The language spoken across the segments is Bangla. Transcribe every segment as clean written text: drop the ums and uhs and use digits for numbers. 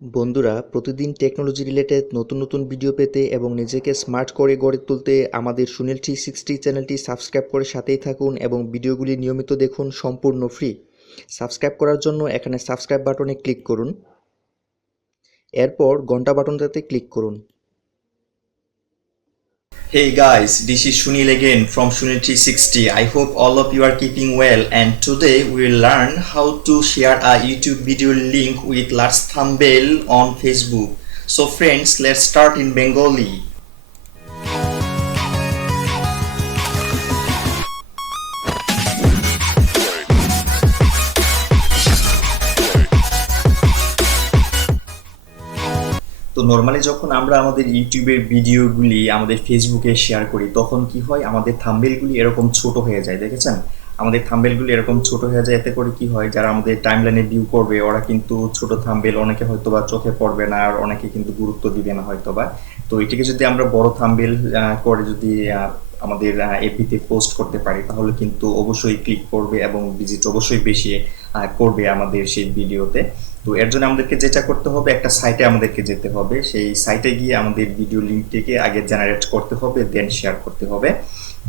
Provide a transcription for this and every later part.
বন্ধুরা, প্রতিদিন টেকনোলজি রিলেটেড নতুন নতুন ভিডিও পেতে এবং নিজেকে স্মার্ট করে গড়ে তুলতে আমাদের সুনীল 360 চ্যানেলটি সাবস্ক্রাইব করে সাথেই থাকুন এবং ভিডিওগুলি নিয়মিত দেখুন সম্পূর্ণ ফ্রি। সাবস্ক্রাইব করার জন্য এখানে সাবস্ক্রাইব বাটনে ক্লিক করুন, এরপর ঘন্টা বাটনটাতে ক্লিক করুন। Hey guys, this is Sunil again from Sunil 360. I hope all of you are keeping well, and today we will learn how to share a YouTube video link with large thumbnail on Facebook. So friends, let's start in Bengali. তো নর্মালি যখন আমরা আমাদের ইউটিউবের ভিডিওগুলি আমাদের ফেসবুকে শেয়ার করি তখন কি হয়, আমাদের থাম্বনেলগুলি এরকম ছোট হয়ে যায়। দেখেছেন, আমাদের থাম্বনেলগুলি এরকম ছোট হয়ে যায়। এতে করে কি হয়, যারা আমাদের টাইমলাইনে ভিউ করবে ওরা কিন্তু ছোট থাম্বনেল অনেকে হয়তো বা চোখে পড়বে না, আর অনেকে কিন্তু গুরুত্ব দিবে না হয়তো বা। তো এটিকে যদি আমরা বড় থাম্বনেল করে যদি আমাদের এফবিতে পোস্ট করতে পারি তাহলে কিন্তু অবশ্যই ক্লিক করবে এবং ভিজিট অবশ্যই বেশি করবে আমাদের সেই ভিডিওতে। তো এর জন্য আমাদেরকে যেটা করতে হবে, একটা সাইটে আমাদেরকে যেতে হবে। সেই সাইটে গিয়ে আমাদের ভিডিও লিঙ্কটিকে আগে জেনারেট করতে হবে, দেন শেয়ার করতে হবে।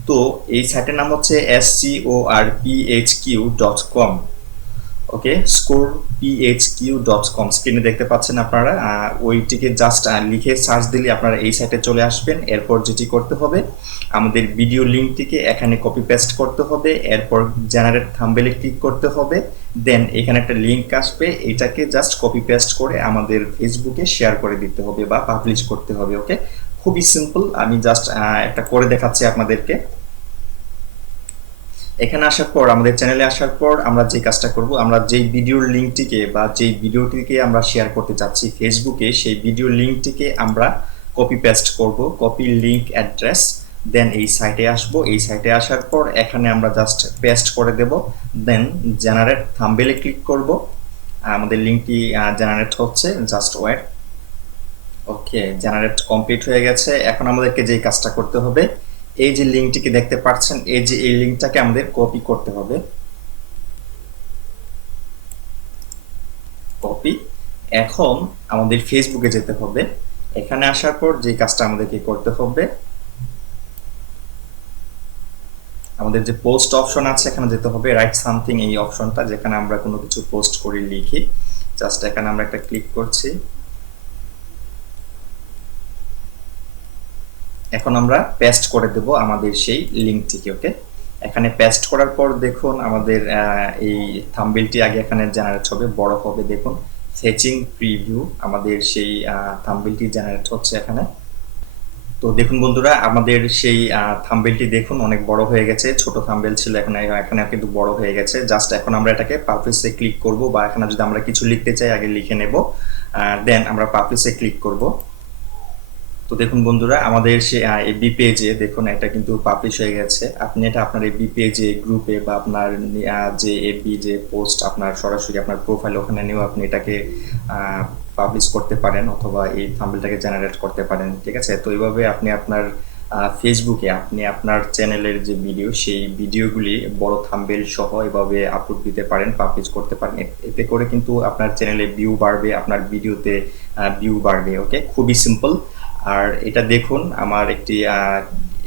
তো এই সাইটের নাম হচ্ছে scorphq.com। ওকে, scorphq.com স্ক্রিনে দেখতে পাচ্ছেন আপনারা। ওইটিকে জাস্ট লিখে সার্চ দিলে আপনারা এই সাইটে চলে আসবেন। এরপর যেটি করতে হবে, আমাদের ভিডিও লিঙ্কটিকে এখানে কপি পেস্ট করতে হবে, এরপর জেনারেট থাম্বনেলে ক্লিক করতে হবে, দেন এখানে একটা লিঙ্ক আসবে, এটাকে জাস্ট কপি পেস্ট করে আমাদের ফেসবুকে শেয়ার করে দিতে হবে বা পাবলিশ করতে হবে। ওকে, খুবই সিম্পল। আমি জাস্ট একটা করে দেখাচ্ছি আপনাদেরকে। এখানে আসার পর, আমাদের চ্যানেলে আসার পর আমরা যে কাজটা করব, আমরা যেই ভিডিওর লিঙ্কটিকে বা যেই ভিডিওটিকে আমরা শেয়ার করতে চাচ্ছি ফেসবুকে, সেই ভিডিও লিঙ্কটিকে আমরা কপি পেস্ট করব, কপি লিঙ্ক অ্যাড্রেস, দেন এই সাইটে আসব। এই সাইটে আসার পর এখানে আমরা জাস্ট পেস্ট করে দেব, দেন জেনারেট থাম্বনেলে ক্লিক করব। আমাদের লিঙ্কটি জেনারেট হচ্ছে, জাস্ট ওয়েট। ওকে, জেনারেট কমপ্লিট হয়ে গেছে। এখন আমাদেরকে যে কাজটা করতে হবে, এই যে লিঙ্কটিকে দেখতে পাচ্ছেন, এই যে এই লিঙ্কটাকে আমাদের কপি করতে হবে। কপি। এখন আমাদের ফেসবুকে যেতে হবে। এখানে আসার পর যে কাজটা আমাদেরকে করতে হবে, আমাদের যে পোস্ট অপশন আছে এখানে যেতে হবে, রাইট সামথিং এই অপশনটা, যেখানে আমরা কোনো কিছু পোস্ট করি, লিখি। জাস্ট এখানে আমরা একটা ক্লিক করছি। এখন আমরা পেস্ট করে দেব আমাদের সেই লিঙ্কটিকে। ওকে, এখানে পেস্ট করার পর দেখুন আমাদের এই থাম্বনেলটি আগে এখানে জেনারেট হবে, বড় হবে। দেখুন ফেচিং প্রিভিউ, আমাদের সেই থাম্বনেলটি জেনারেট হচ্ছে এখানে। তো দেখুন বন্ধুরা, আমাদের সেই থাম্বনেলটি দেখুন অনেক বড় হয়ে গেছে। ছোট থাম্বনেল ছিল, এখানে কিন্তু বড় হয়ে গেছে। জাস্ট এখন আমরা এটাকে পাবলিশে ক্লিক করব, বা এখানে যদি আমরা কিছু লিখতে চাই আগে লিখে নেব, দেন আমরা পাবলিশে ক্লিক করব। তো দেখুন বন্ধুরা, আমাদের সে এফবি পেজে দেখুন এটা কিন্তু পাবলিশ হয়ে গেছে। আপনি এটা আপনার এফবি পেজে, গ্রুপে, বা আপনার যে এফবি যে পোস্ট আপনার সরাসরি আপনার প্রোফাইল, ওখানে নিয়েও আপনি এটাকে পাবলিশ করতে পারেন, অথবা এই থাম্বনেলটাকে জেনারেট করতে পারেন। ঠিক আছে, তো এইভাবে আপনি আপনার ফেসবুকে আপনি আপনার চ্যানেলের যে ভিডিও, সেই ভিডিওগুলি বড় থাম্বনেল সহ এভাবে আপলোড দিতে পারেন, পাবলিশ করতে পারেন। এতে করে কিন্তু আপনার চ্যানেলে ভিউ বাড়বে, আপনার ভিডিওতে ভিউ বাড়বে। ওকে, খুবই সিম্পল। আর এটা দেখুন আমার একটি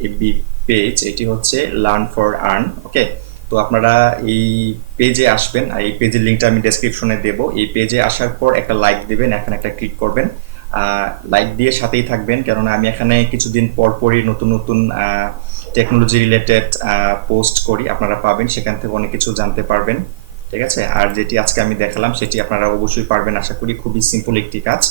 এফবি পেজ, এটি হচ্ছে লার্ন ফর আর্ন। ওকে, তো আপনারা এই পেজে আসবেন, আর এই পেজের লিঙ্কটা আমি ডেসক্রিপশনে দেব। এই পেজে আসার পর একটা লাইক দেবেন, এখানে একটা ক্লিক করবেন, লাইক দিয়ে সাথেই থাকবেন, কেননা আমি এখানে কিছুদিন পর পরই নতুন নতুন টেকনোলজি রিলেটেড পোস্ট করি, আপনারা পাবেন, সেখান থেকে অনেক কিছু জানতে পারবেন। ঠিক আছে, আর যেটি আজকে আমি দেখালাম সেটি আপনারা অবশ্যই পারবেন আশা করি। খুবই সিম্পল একটি কাজ।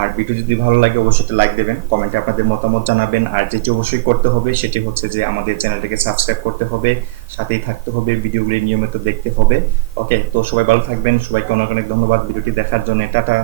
আর ভিডিও যদি ভালো লাগে অবশ্যই লাইক দেবেন, কমেন্টে আপনাদের মতামত জানাবেন। আর যেটি অবশ্যই করতে হবে সেটি হচ্ছে যে আমাদের চ্যানেলটাকে সাবস্ক্রাইব করতে হবে, সাথেই থাকতে হবে, ভিডিওগুলি নিয়মিত দেখতে হবে। ওকে, তো সবাই ভালো থাকবেন, সবাইকে অনেক অনেক ধন্যবাদ ভিডিওটি দেখার জন্য। টাটা।